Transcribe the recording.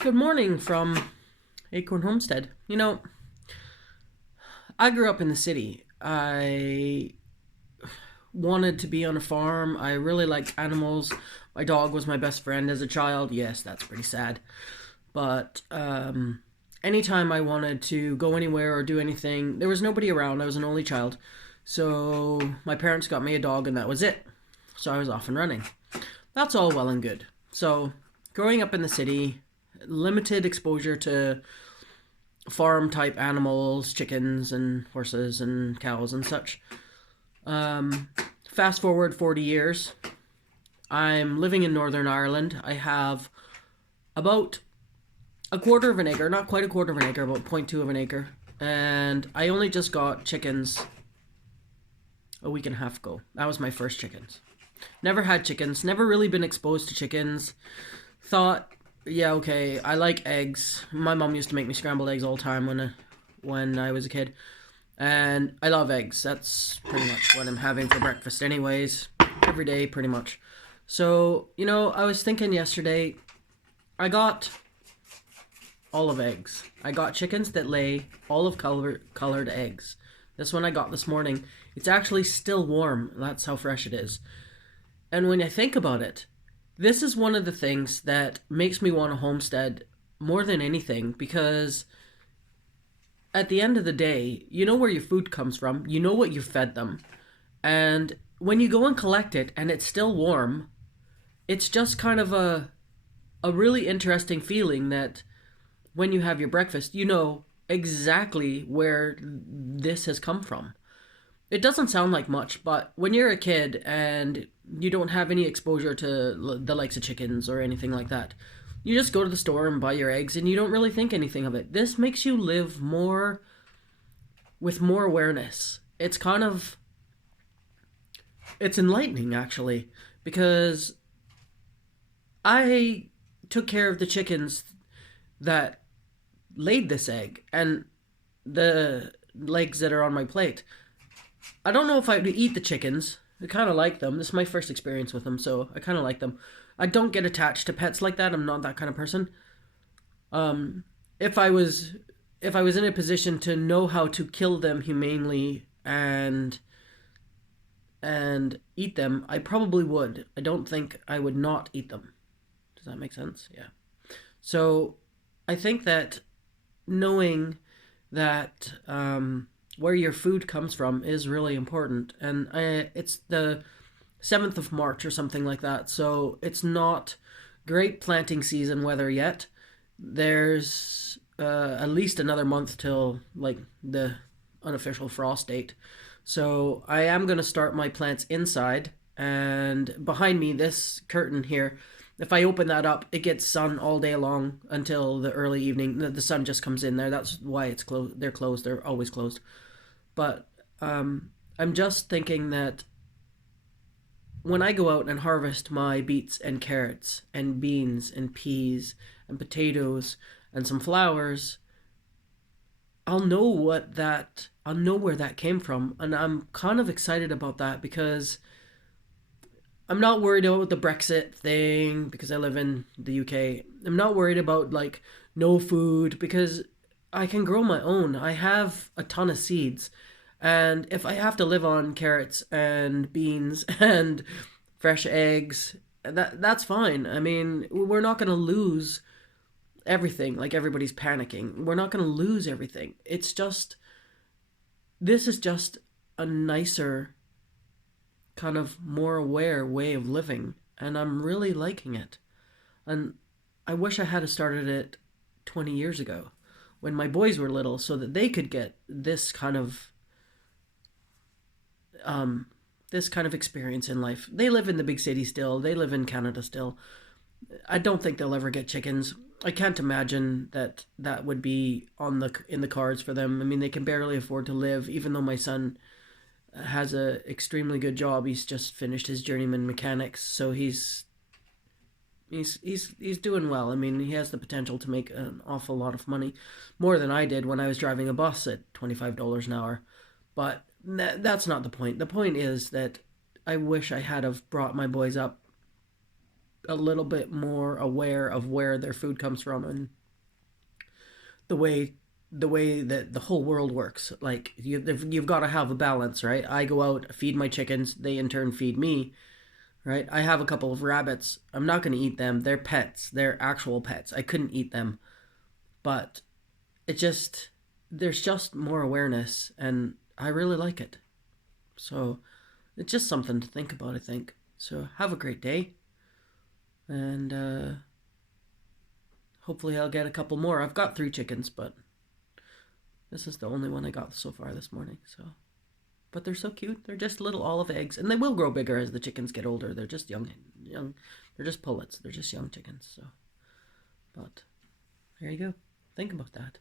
Good morning from Acorn Homestead. I grew up in the city. I wanted to be on a farm. I really liked animals. My dog was my best friend as a child. Yes, that's pretty sad. But anytime I wanted to go anywhere or do anything, there was nobody around. I was an only child. So my parents got me a dog, and that was it. So I was off and running. That's all well and good. So growing up in the city, limited exposure to farm type animals, chickens and horses and cows and such. Um, Fast forward 40 years, I'm living in Northern Ireland. I have about a quarter of an acre, not quite a quarter of an acre, about zero point 0.2 of an acre. And I only just got chickens a week and a half ago. That was my first chickens. Never had chickens, never really been exposed to chickens. Thought, yeah, okay, I like eggs. My mom used to make me scrambled eggs all the time when I was a kid. And I love eggs. That's pretty much what I'm having for breakfast anyways. Every day, pretty much. So, I was thinking yesterday, I got olive eggs. I got chickens that lay colored eggs. This one I got this morning. It's actually still warm. That's how fresh it is. And when I think about it, this is one of the things that makes me want a homestead more than anything, because at the end of the day, you know where your food comes from, you know what you fed them. And when you go and collect it and it's still warm, it's just kind of a really interesting feeling that when you have your breakfast, you know exactly where this has come from. It doesn't sound like much, but when you're a kid and you don't have any exposure to the likes of chickens or anything like that, you just go to the store and buy your eggs and you don't really think anything of it. This makes you live more with more awareness. It's enlightening actually, because I took care of the chickens that laid this egg and the legs that are on my plate. I don't know if I would eat the chickens. I kind of like them. This is my first experience with them, so I kind of like them. I don't get attached to pets like that. I'm not that kind of person. Um, if I was if I was in a position to know how to kill them humanely and eat them, I probably would. I don't think I would not eat them. Does that make sense? Yeah. So I think that knowing that where your food comes from is really important. And it's the 7th of March or something like that. So it's not great planting season weather yet. There's at least another month till like the unofficial frost date. So I am going to start my plants inside. And behind me, this curtain here, if I open that up, it gets sun all day long until the early evening. The sun just comes in there. That's why it's closed. They're closed. They're always closed. But I'm just thinking that when I go out and harvest my beets and carrots and beans and peas and potatoes and some flowers, I'll know where that came from, and I'm kind of excited about that because I'm not worried about the Brexit thing because I live in the UK. I'm not worried about like no food because I can grow my own. I have a ton of seeds. And if I have to live on carrots and beans and fresh eggs, that's fine. I mean, we're not going to lose everything like everybody's panicking. We're not going to lose everything. It's just this is just a nicer, kind of more aware way of living, and I'm really liking it. And I wish I had started it 20 years ago when my boys were little so that they could get um this kind of experience in life. They live in the big city still. They live in Canada still. I don't think they'll ever get chickens. I can't imagine that that would be on the in the cards for them. I mean, they can barely afford to live even though my son has a extremely good job. He's just finished his journeyman mechanics, so he's doing well. I mean, he has the potential to make an awful lot of money, more than I did when I was driving a bus at $25 an hour. But that's not the point. The point is that I wish I had have brought my boys up a little bit more aware of where their food comes from and the way that the whole world works. Like you've got to have a balance, right? I go out, feed my chickens, they in turn feed me, right? I have a couple of rabbits. I'm not going to eat them. They're pets. They're actual pets. I couldn't eat them, but it just there's just more awareness, and I really like it. So it's just something to think about, I think. So have a great day, and hopefully I'll get a couple more. I've got 3 chickens, but this is the only one I got so far this morning. So, but they're so cute. They're just little olive eggs, and they will grow bigger as the chickens get older. They're just young. They're just pullets. They're just young chickens. So, but there you go. Think about that.